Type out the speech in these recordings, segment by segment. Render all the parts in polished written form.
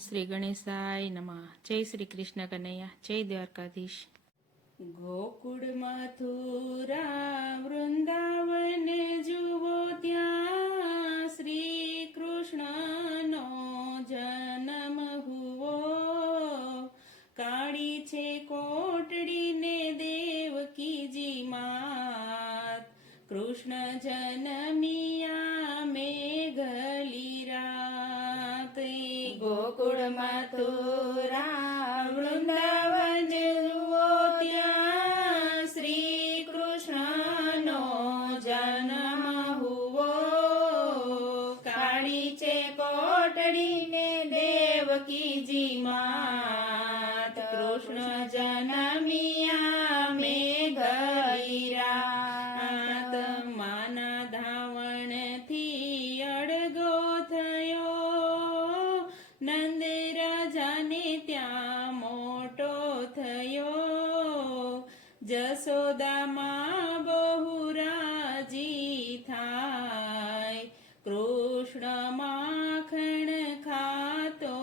શ્રી ગણેશાય નમઃ. જય શ્રી કૃષ્ણ કનૈયા, જય દ્વારકાધીશ. ગોકુળ મથુરા વૃંદાવન જુઓ ત્યાં શ્રી કૃષ્ણનો જન્મ હુઓ. કાળી છે કોટડીને દેવકીજી માત, કૃષ્ણ જન્મિયા મેઘલી રાત. ગોકુળ મથુરા વૃંદાવન જુઓ ત્યાં શ્રી કૃષ્ણનો જન્મ હુઓ. કાળી છે કોટડીને દેવકીજી માત, કૃષ્ણ જન્મિયા મેઘલી રાત. માના ધાવણથી અડગો થયો, નંદ રાજાને ત્યાં મોટો થયો. જશોદામાં બહુ રાજી થાય, કૃષ્ણ માખણ ખાતો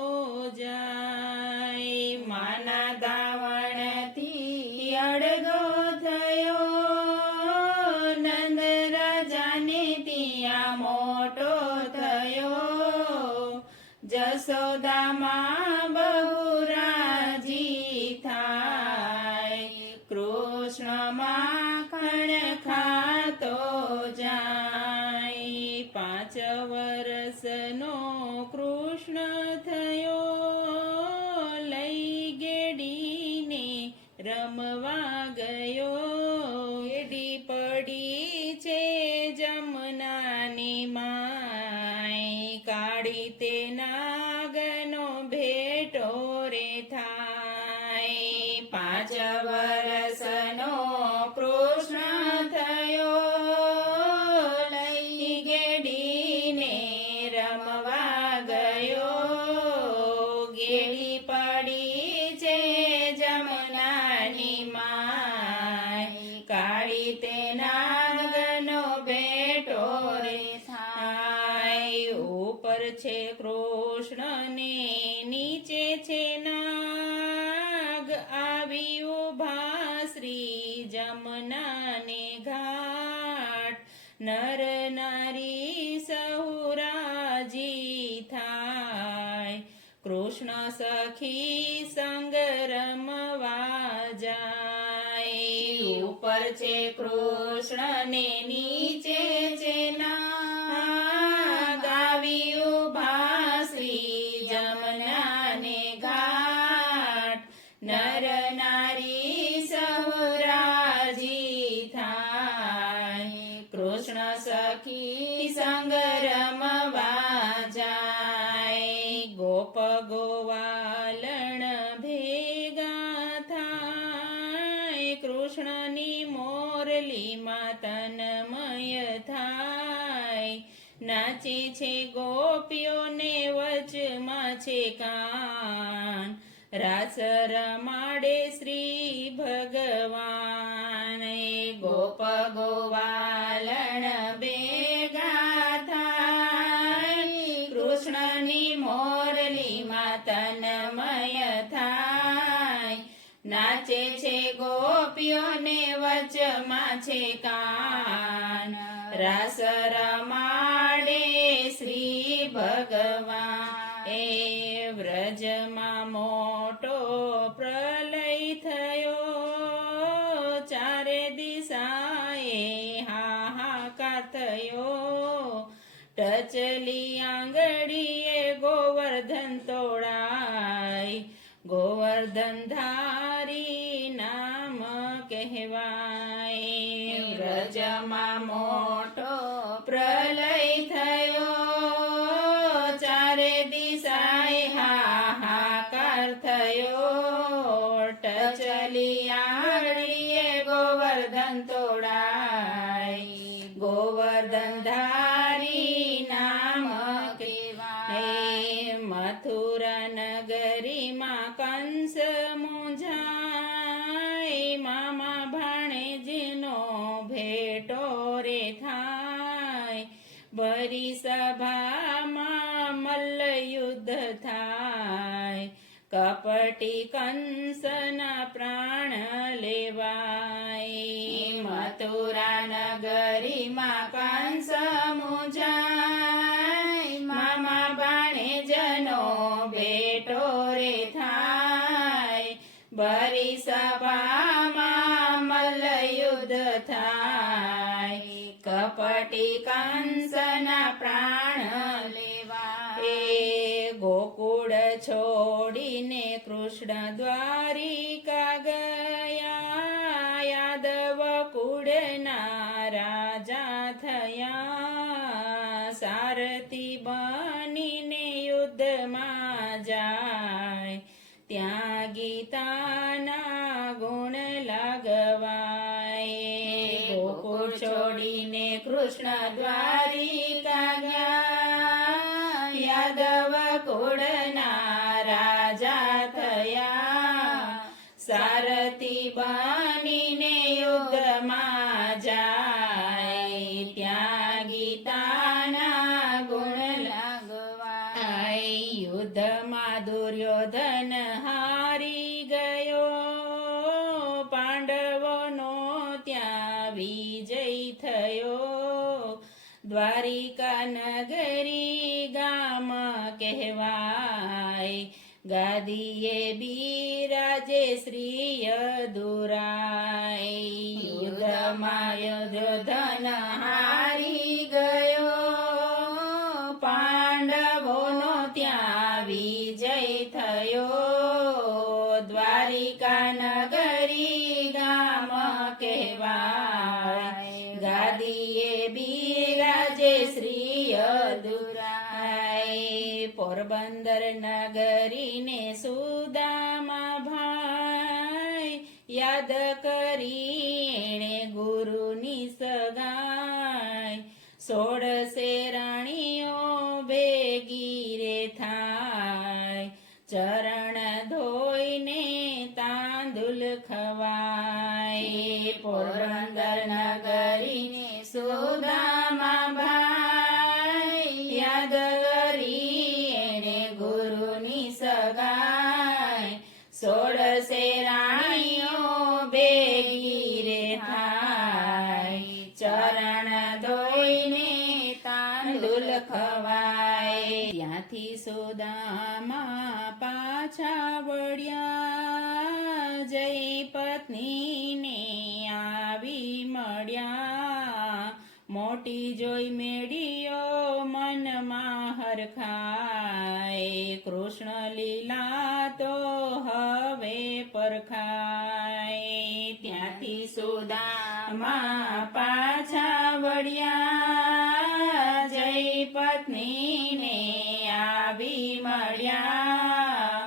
જાય. માના ધાવણથી અડગો થયો, નંદ રાજાને ત્યાં મોટો થયો. જશોદામાં બહુ રાજી થાય, કૃષ્ણ માખણ ખાતો જાય. 5 વર્ષનો કૃષ્ણ થયો, લઈ ગેડીને રમવા ગયો. ગેડી પડી છે જમનાની માય, કાળી તે નાગનો ભેટો રે થાય. 5 વર્ષનો કૃષ્ણ થયો, લઈ ગેડીને રમવા ગયો. ગેડી પડી છે જમનાની માય, કાળી તે નાગનો ભેટો રે થાય. ઉપર છે કૃષ્ણ ને નીચે છે નાગ, આવી ઉભા શ્રી જમનાને ઘાટ. નર નારી સહુ રાજી થાય, કૃષ્ણ સખી સંગ રમવા જાય. ઉપર છે કૃષ્ણ ને નીચે છે નાગ, આવી ઉભા શ્રી જમનાને ઘાટ. નર નારી સહુ રાજી થાય, કૃષ્ણ સખી સંગ રમવા જાય. ગોપ ગોવાલણ ભેગા થાય, કૃષ્ણની મોરલીમાં તન્મય થાય. નાચે છે ગોપીઓને વચમાં છે કાન, રાસ રમાડે શ્રી ભગવાન. ગોપ ગોવાલણ ભેગા થાય, કૃષ્ણની મોરલીમાં તન્મય થાય. નાચે છે ગોપીઓને વચમાં છે કાન, રાસ રમાડે શ્રી ભગવાન. વ્રજમાં મોટો પ્રલય થયો, ચારે દિશાએ હાહાકાર થયો. ટચલી આંગળીએ ગોવર્ધન તોડાય, ગોવર્ધન ધારી નામ કહેવાય. વ્રજમાં મોટો પ્રલય થયો, ચારે દિશાએ હાહાકાર થયો. ટચલી આંગળીએ ગોવર્ધન તોડાય, ગોવર્ધન ધારી નામ કહેવાય. મથુરા નગરીમાં કંસ મૂંઝાય, મામા ભાણેજનો ભેટો રે થાય. ભરી સભામાં મલ્લ યુદ્ધ થાય, કપટી કંસના પ્રાણ લેવાય. મથુરા નગરીમાં કંસ મુંજાય, મામા ભાણેજનો ભેટો રે થાય. બરી સભામાં મલ્લયુદ્ધ થાય, કપટી કંસના પ્રાણ લેવાય. એ ગોકુળ છોડીને કૃષ્ણ દ્વારિકા ગયા, યાદવ કુળના રાજા થયા. સારથી બનીને યુદ્ધમાં જાય, ત્યાં ગીતાના ગુણ લાગવાય. ગોકુળ છોડીને કૃષ્ણ દ્વારિકા ગયા, યાદવ કુળના રાજા થયા. સારથી બનીને યુદ્ધમાં જાય, ત્યાં ગીતાના ગુણ લાગવાય. યુદ્ધમાં દુર્યોધન હારી ગયો, પાંડવોનો ત્યાં વિજય થયો. દ્વારિકા નગરી ગામ કહેવાય, ગાદીએ બિરાજે શ્રી યદુરાય. યુદ્ધમાં યુદ્ધધન હારી ગયો, પાંડવોનો ત્યાં વિજય થયો. દ્વારિકા નગરી ગામ કહેવાય, ગાદીએ બિરાજે શ્રી યદુરાય. પોરબંદર નગરીને સુદામા ભાઈ, યાદ કરીને ગુરુની સગાઈ. 16 રાણીઓ ભેગી રે થાય, ચરણ ધોઈને તાંદુલ ખવાય. પોરબંદર નગરીને સુદામા ભાઈ, યાદ કરીને ગુરુની સગાઈ. 16 રાણીઓ ભેગી રે થાય, ચરણ ધોઈને તાંદુલ ખવાય. ત્યાંથી સુદામા પાછા વળ્યા, જય પત્નીને આવી મળ્યા. મોટી જોઈ મેળીઓ મનમાં હરખાય, કૃષ્ણ લીલા તો હવે પરખાય. ત્યાંથી સુદામા પાછા વળ્યા, જય પત્નીને આવી મળ્યા.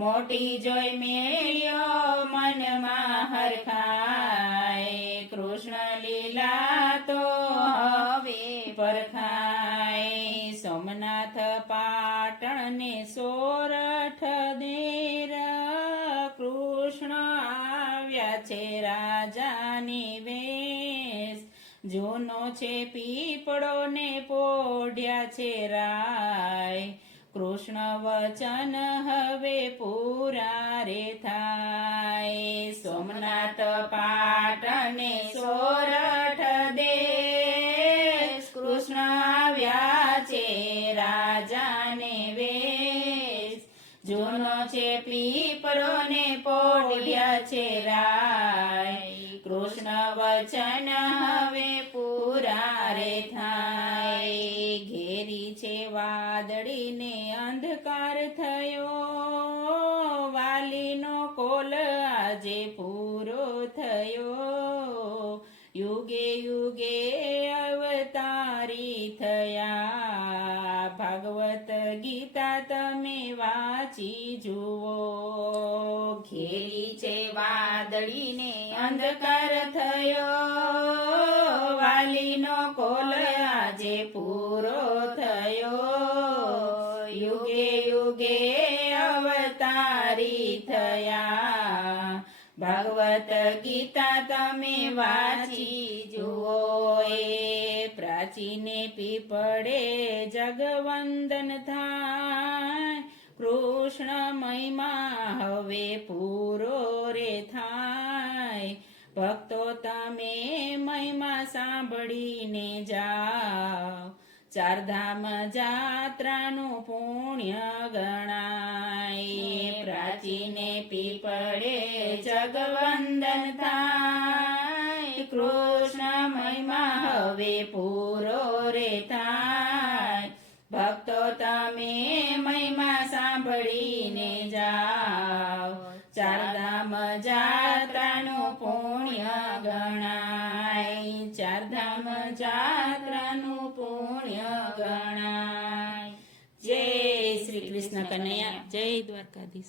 મોટી જોઈ મેળીઓ મનમાં હરખાય, કૃષ્ણ લીલા તો હવે પરખાય. સોમનાથ પાટણ ને સોરઠ દેર, કૃષ્ણ આવ્યા છે રાજાની વેશ. જૂનો છે પીપળો ને પોઢ્યા છે રાય, કૃષ્ણ વચન હવે પૂરા રે થાય. સોમનાથ પાટણ ને સોરઠ દેશ, કૃષ્ણ આવ્યા છે રાજાને વેશ. જૂનો છે પીપળો ને પોઢ્યા છે રાય, કૃષ્ણ વચન હવે પૂરા રે થાય. ઘેરી છે વાદળીને અંધકાર થયો, વાલીનો કોલ આજે પૂરો થયો. યુગે યુગે અવતારી થયા, ભાગવત ગીતા તમે વાંચી જુઓ. ઘેરી છે વાદળીને અંધકાર થયો, વાલીનો કોલ આજે પૂરો થયો. યુગે યુગે અવતારી થયા, ભાગવત ગીતા તમે વાંચી જુઓ. એ પ્રાચીને પીપળે જગવંદન થાય, કૃષ્ણ કૃષ્ણ મહિમા હવે પૂરો રે થાય. ભક્તો તમે મહિમા સાંભળીને જાઓ. ચારધામ જાત્રાનું પુણ્ય ગણાય. પ્રાચીને પીપળે જગવંદન થાય. કૃષ્ણ મહિમા હવે પૂરો રે થાય. ભક્તો તમે મહિમા સાંભળીને જાઓ. ચારધામ જાત્રાનું પુણ્ય ગણાય. ચારધામ જાત્રાનું પુણ્ય ગણાય. જય શ્રી કૃષ્ણ કનૈયા, જય દ્વારકાધીશ.